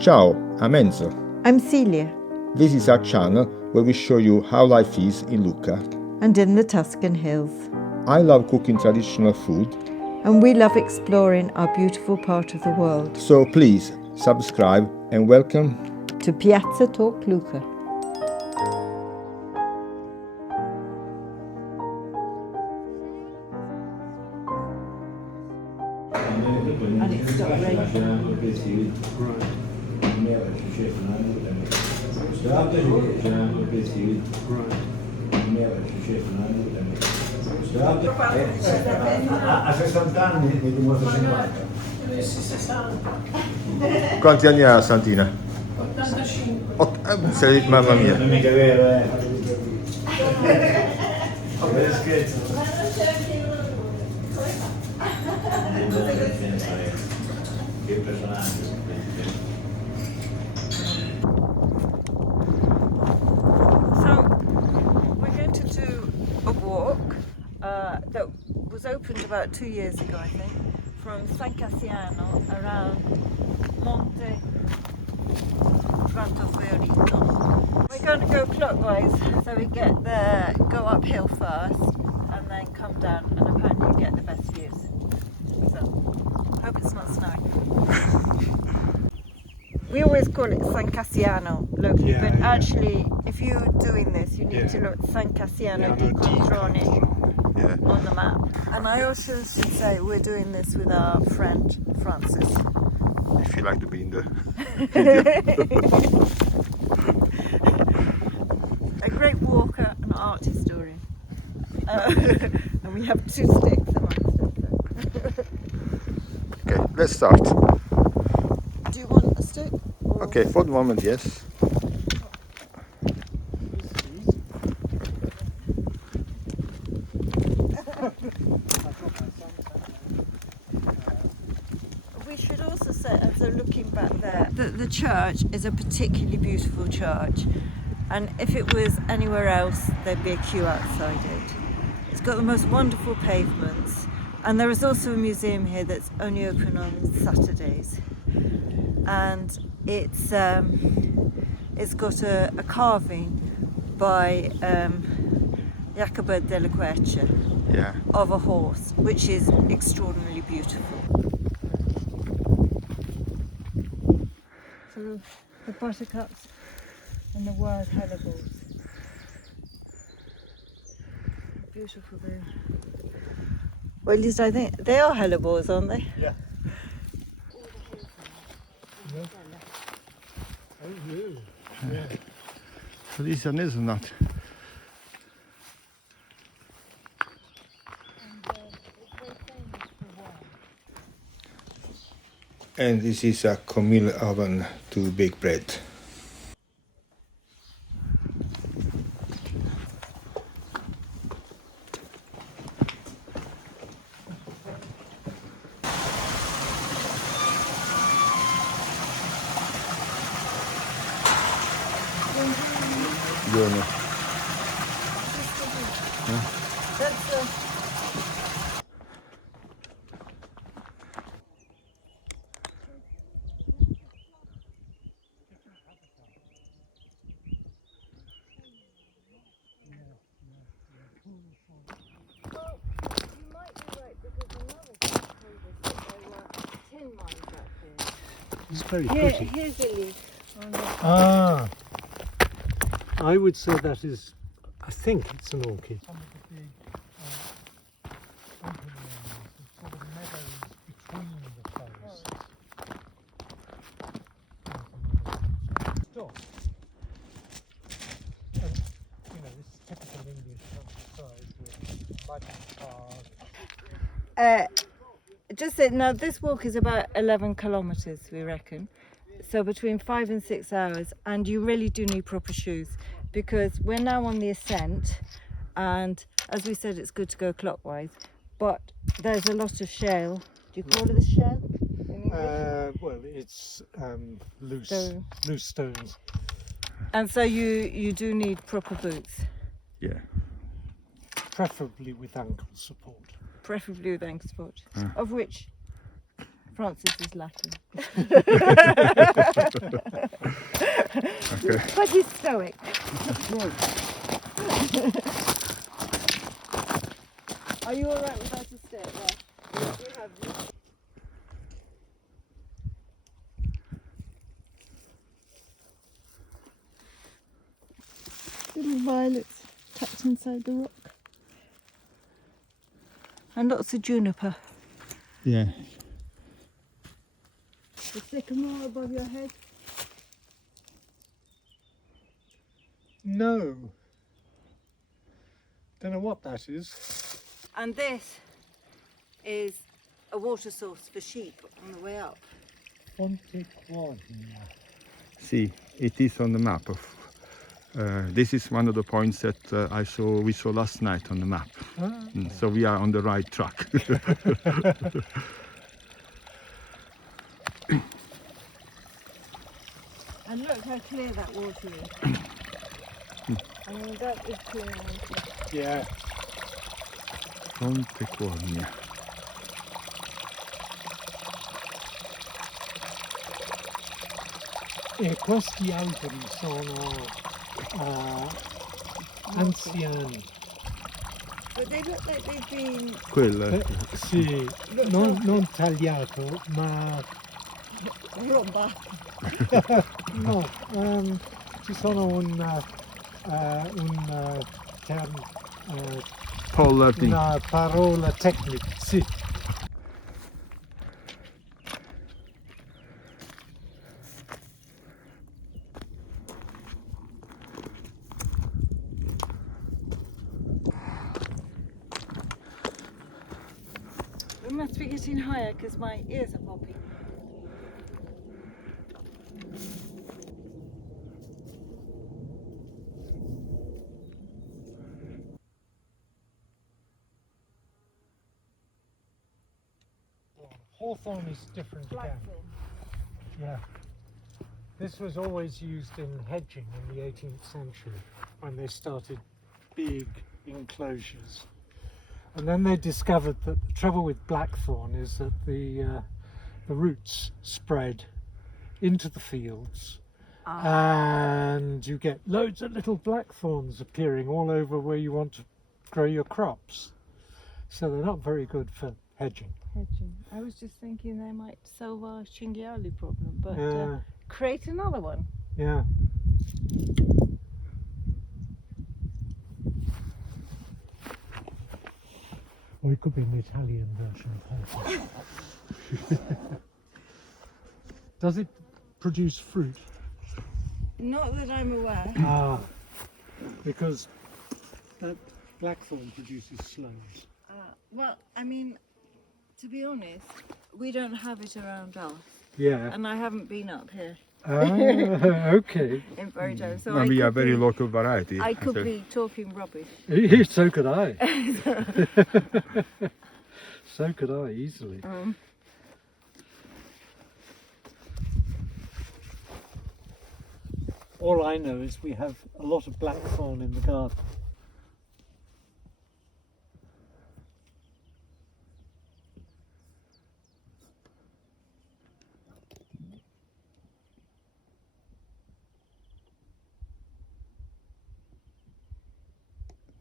Ciao, I'm Enzo. I'm Celia. This is our channel where we show you how life is in Lucca. And in the Tuscan hills. I love cooking traditional food. And we love exploring our beautiful part of the world. So please subscribe and welcome to Piazza Talk Lucca. And it stopped raining. A 60 anni mi dimostra 50. 60. Quanti anni ha Santina? 85. Mamma mia. Non è mica vero, Vabbè, scherzo. Che personaggio. A walk that was opened about 2 years ago, I think, from San Cassiano around Monte Prato Fiorito. We're going to go clockwise, so we get there, go uphill first, and then come down, and apparently you get the best views. So, hope it's not snowing. We always call it San Cassiano locally, but actually, if you're doing this, you need to look San Cassiano di Controne on the map. And I also should say we're doing this with our friend Francis. If you like to be in the A great walker and art historian. And we have 2 sticks amongst us. Okay, let's start. Do you want a stick? Okay, for the moment, yes. We should also say, as they're looking back there, that the church is a particularly beautiful church, and if it was anywhere else, there'd be a queue outside it. It's got the most wonderful pavements, and there is also a museum here that's only open on Saturdays, and it's got a carving by Jacopo della Quercia of a horse, which is extraordinarily beautiful. So the buttercups and the wild hellebores. Beautiful there. Well, at least I think they are hellebores, aren't they? Yeah. So these are not. And this is a communal oven to bake bread. Buono. It's very pretty. Here's a leaf. I would say that is, I think it's an orchid. Some of the big open areas, sort of meadows between the forests. Stop. And, this is typical English countryside with mud and cars. Just that now this walk is about 11 kilometres, we reckon. So between 5 and 6 hours, and you really do need proper shoes, because we're now on the Ascent, and as we said, it's good to go clockwise, but there's a lot of shale. Do you call it a shale in English? Well, it's loose stones. And so you do need proper boots. Yeah. Preferably with ankle support. Preferably with ankle support, of which Francis is Latin. Okay. But he's stoic. Are you all right without a step? Yeah. We have this. Little violets tucked inside the rock. And lots of juniper. Yeah. The sycamore above your head. No. Don't know what that is. And this is a water source for sheep on the way up. Monte Prato. See, it is on the map of. This is one of the points that we saw last night on the map. So we are on the right track. And look how clear that water is. I mean, that is clear water. Yeah. Monte Prato. E questi alberi sono anziani. But they look like they've been Quella. Sì, non tagliato, ma rubbato. no, ci sono un termine, Pollard. una parola tecnica, sì. We must be getting higher because my ears are popping. Hawthorn is different again. Blackthorn. Yeah. This was always used in hedging in the 18th century when they started big enclosures. And then they discovered that the trouble with blackthorn is that the roots spread into the fields and you get loads of little blackthorns appearing all over where you want to grow your crops. So they're not very good for hedging. Hedging. I was just thinking they might solve our cinghiali problem, but Yeah. create another one. Yeah. Or it could be an Italian version of Hawthorn. Does it produce fruit? Not that I'm aware. Ah, because that blackthorn produces sloes. Well, I mean, to be honest, we don't have it around us, Yeah. and I haven't been up here Okay. in Burridge, so And we are could very be, local variety. I could Okay. be talking rubbish. So could I. So could I, easily. All I know is we have a lot of blackthorn in the garden.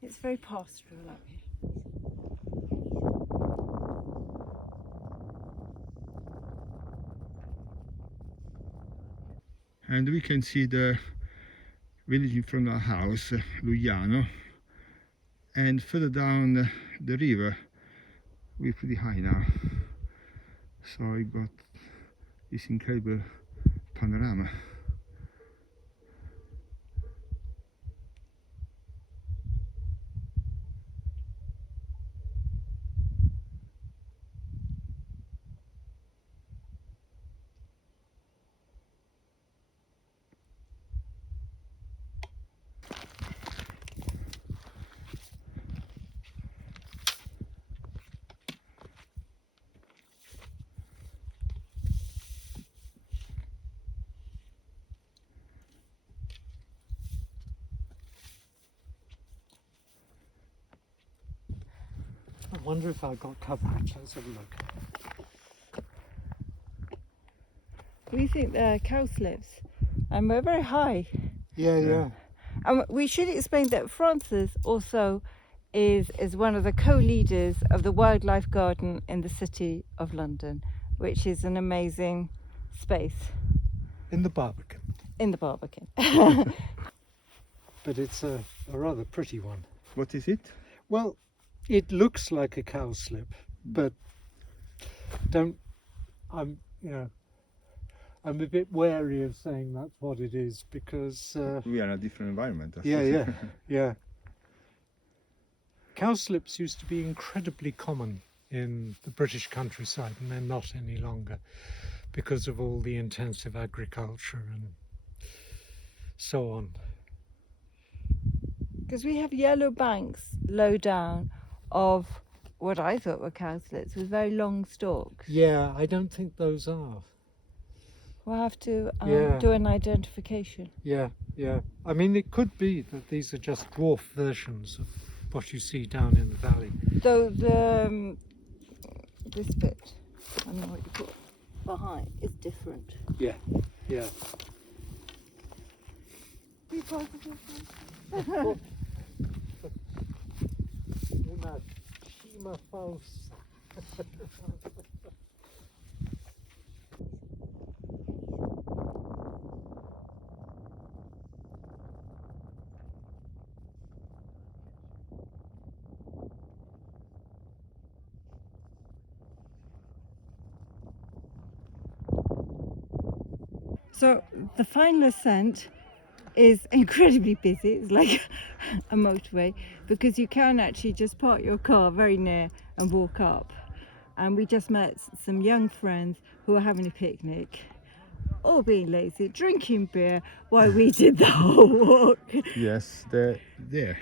It's very pastoral up here. And we can see the village in front of our house, Lugliano. And further down the river, we're pretty high now. So I got this incredible panorama. I wonder if I got covered. Let's have a look. We think they're cowslips, and we're very high. Yeah. And we should explain that Francis also is one of the co-leaders of the wildlife garden in the City of London, which is an amazing space In the Barbican. in the Barbican. But it's a rather pretty one. What is it? Well, it looks like a cowslip, but I'm a bit wary of saying that's what it is because We are in a different environment. I yeah. suppose. Cowslips used to be incredibly common in the British countryside, and they're not any longer because of all the intensive agriculture and so on. Because we have yellow banks low down of what I thought were cowslips with very long stalks. Yeah, I don't think those are. We'll have to Yeah. do an identification. Yeah. I mean, it could be that these are just dwarf versions of what you see down in the valley. So this bit, I don't know what you call it, behind is different. Yeah. Be positive. Una cima falsa. So the final ascent is incredibly busy. It's like a motorway because you can actually just park your car very near and walk up. And we just met some young friends who are having a picnic, all being lazy, drinking beer while we did the whole walk. Yes, they're there.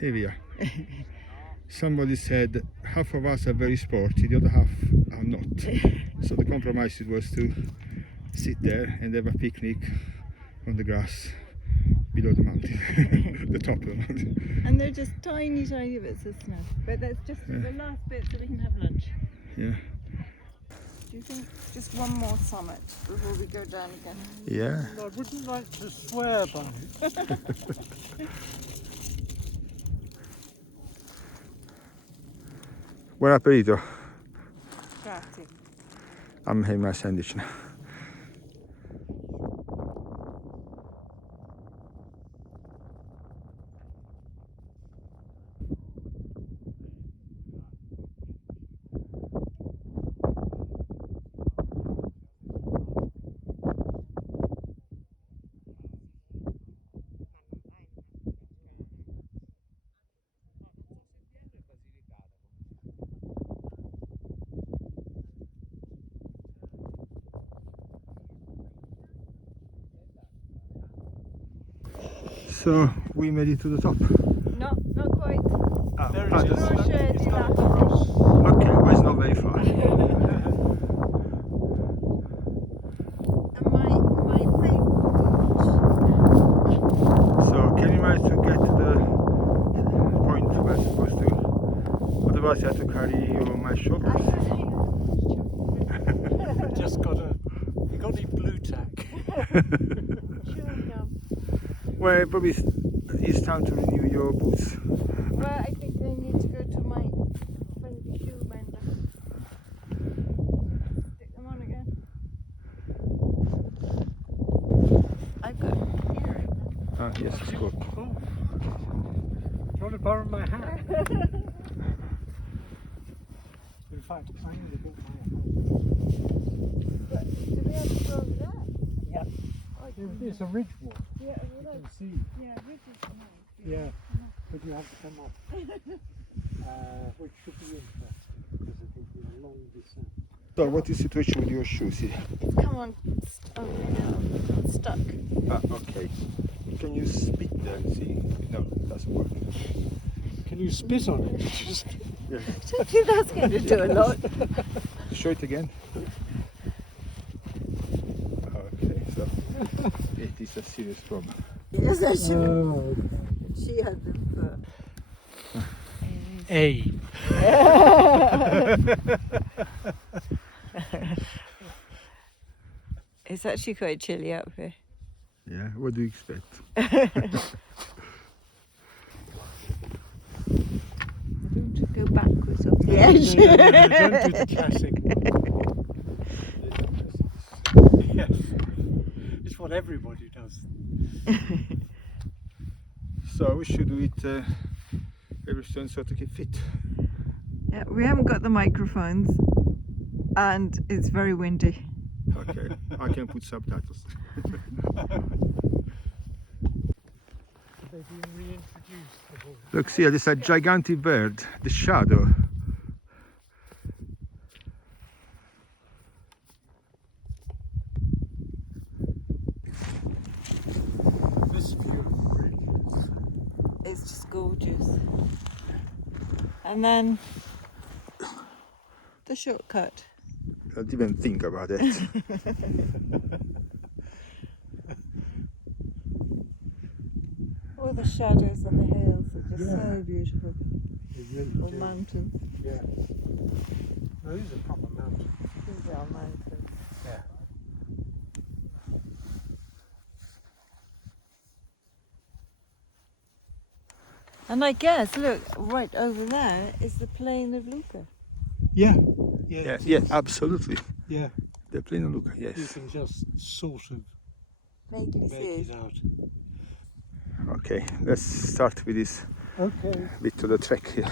Here we are. Somebody said half of us are very sporty, the other half are not. So the compromise was to sit there and have a picnic on the grass below the mountain, the top of the mountain. And they're just tiny bits of snow. But that's just the last bit so we can have lunch. Yeah. Do you think just one more summit before we go down again? Yeah. I wouldn't like to swear by it. Buon appetito. Grazie. I'm having my sandwich now. So we made it to the top. No, not quite. Ah, There but- it is. Croce It's di got a là. cross. Okay, but it's not very far. And my favourite So can you manage to get to the point where we're supposed to? Otherwise you have to carry you on my shoulders. Just got you got any blue tack? Well, probably it's time to renew your boots. Well, I think they need to go to my friendly shoe mender. Stick them on again. I've got here. Ah, yes, it's good. Oh. Do you want to borrow my hat? In fact, I'm going to get my hat. But do we have to go over there? Yeah. Oh, It's a ridge walk. yeah, well, You can that's, see. yeah, this is nice. Yeah. But you have to come up. Which should be interesting because it will be a long descent. So what is the situation with your shoes here? It's come on. Oh, no, I'm stuck. Ah, okay. Can you spit there and see? No, it doesn't work. Can you spit on it? Just Yeah. I don't think that's going to do a lot. Show it again. Okay, so it is a serious problem. Yes, actually. oh, She had the fur. A. It's actually quite chilly up here. Yeah, what do you expect? Don't go backwards off the No, edge. no, don't do the classic. Yes, it's what everybody does. So we should do it every so to keep fit. Yeah, we haven't got the microphones and it's very windy. Okay, I can put subtitles. They've been reintroduced. The whole. Look, see, there's a gigantic bird, the shadow. This view of the bridge It's just gorgeous. And then the shortcut. Don't even think about it. All the shadows on the hills are just so beautiful. they really Or do. mountains. Yeah. No, these are proper mountains. These are mountains. Yeah. And I guess, look, right over there is the plain of Lucca. Yeah. Yes, yes, absolutely. Yeah. The plain of Lucca, You yes. can just sort of Vaguely make see. it out. Okay, let's start with this Okay. bit of the trek here.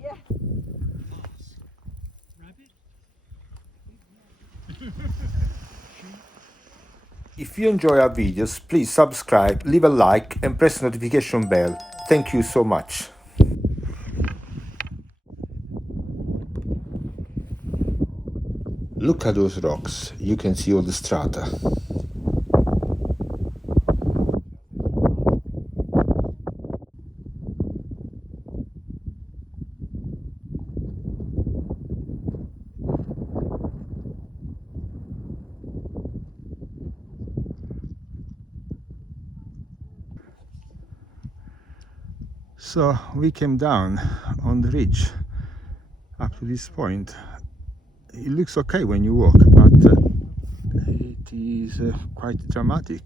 Yeah. Rabbit? If you enjoy our videos, please subscribe, leave a like and press the notification bell. Thank you so much. Look at those rocks. You can see all the strata. So we came down on the ridge up to this point. It looks okay when you walk, but it is quite dramatic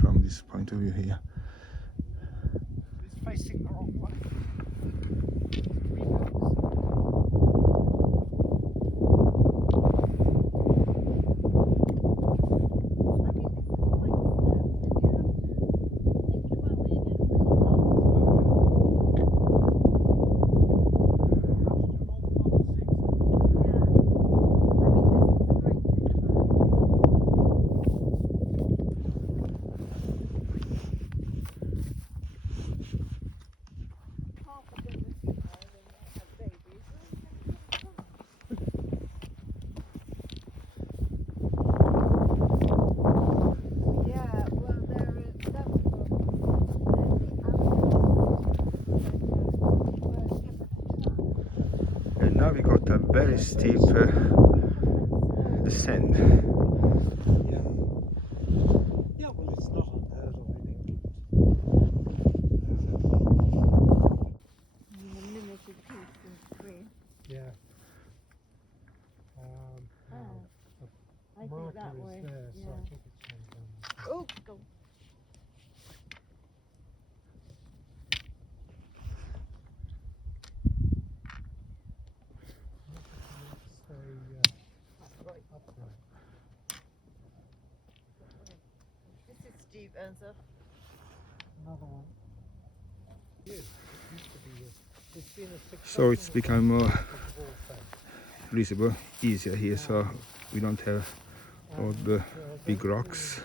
from this point of view here. It's facing the wrong way. And now we got a very steep descent. Yeah. Yeah, well, it's not unheard of in England. Yeah. I think Marker that is way. there, so Yeah. I think it's going down. Oh, go. Stay upright. This is steep, Enzo. Another one. It used to be it's been a So it's become more successful visible, easier here, so we don't have all the big rocks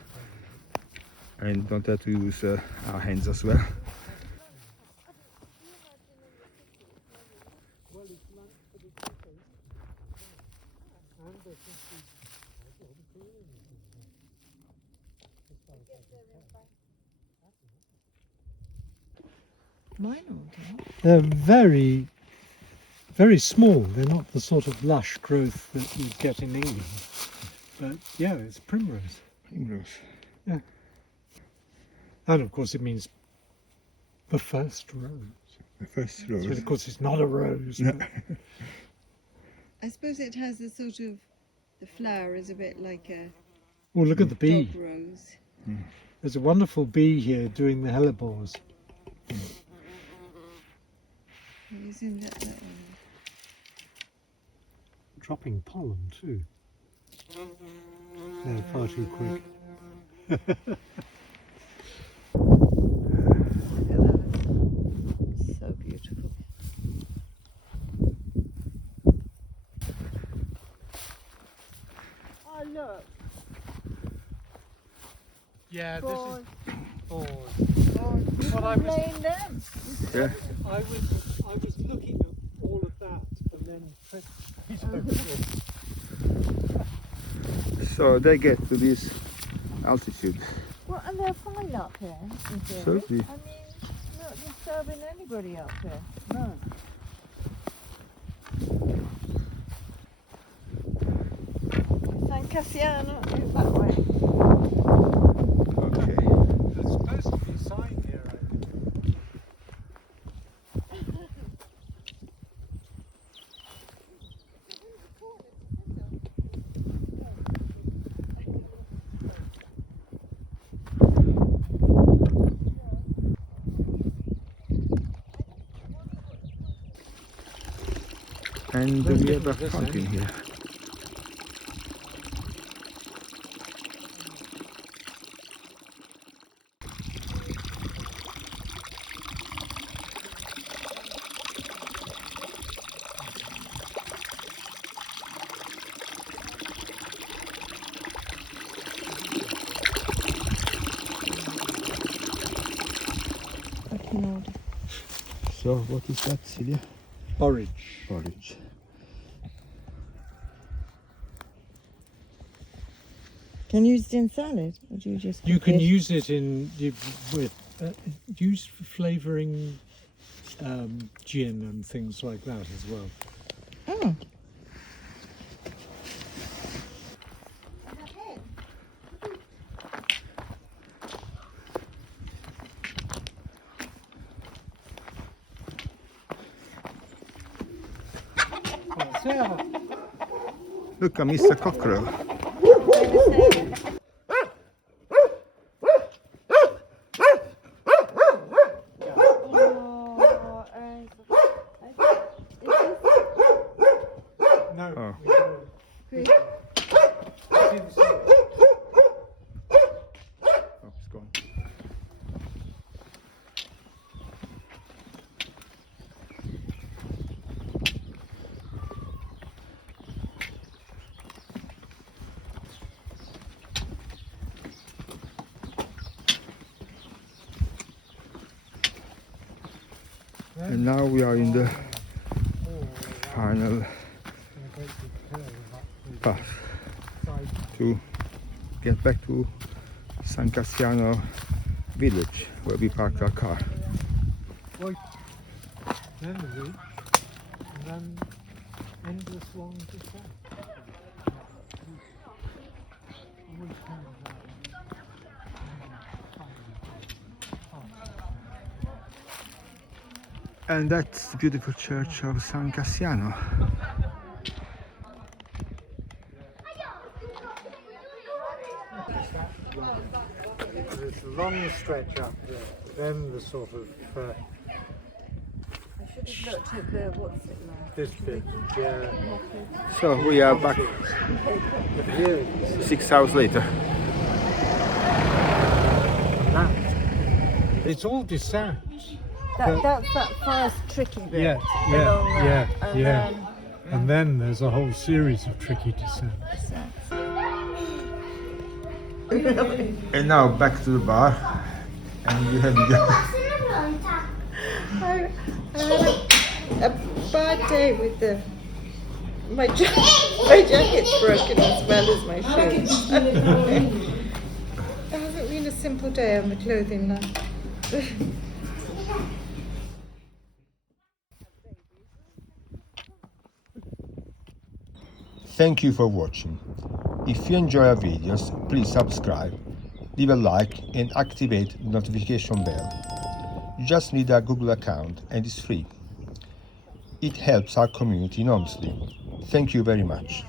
and don't have to use our hands as well. Well, it's lunch for the chickens. And Mine all do. They're very, very small. They're not the sort of lush growth that you get in England. But yeah, it's primrose. Primrose. Yeah. And of course it means the first rose. The first So rose. of course it's not a rose. No. but- I suppose it has a sort of, the flower is a bit like a Oh, look at the bee. dog rose. There's a wonderful bee here doing the hellebores. You zoomed up that one. Dropping pollen too. They're far too quick. Look at that. So beautiful. Oh look, Yeah, boys, boars. boys. What I You was- laying them. Yeah. I was looking at all of that and then pressed straight over it. So they get to this altitude. Well, and they're fine up here, in theory. Certainly. I mean, not disturbing anybody up here. No. San Cassiano, that way. Okay. There's supposed to be a sign here, I think. And Very we have a little this fountain end. here. Back in order. So what is that, Celia? Borage. Porridge. Can you use it in salad, or do you just? You cook can it? use it with use for flavouring gin and things like that as well. Oh. Look, I missed a cockerel. Oh, No. Oh. Oh, it's gone. And now we are in the final path to get back to San Cassiano village where we parked our car. Then the ridge, and then endless long descent. And that's the beautiful church of San Cassiano. There's a long stretch up there. Then the sort of I should have looked at the what's it like. this bit, yeah. So we are back But here, 6 hours later. that, it's all descent. That's that first tricky bit. Yeah, along yeah, there, yeah, and yeah. And then there's a whole series of tricky descents. And now back to the bar. And you have I had a bad day with the My jacket's broken as well as my shoes. It hasn't been a simple day on the clothing line. Thank you for watching. If you enjoy our videos, please subscribe, leave a like and activate the notification bell. You just need a Google account and it's free. It helps our community enormously. Thank you very much.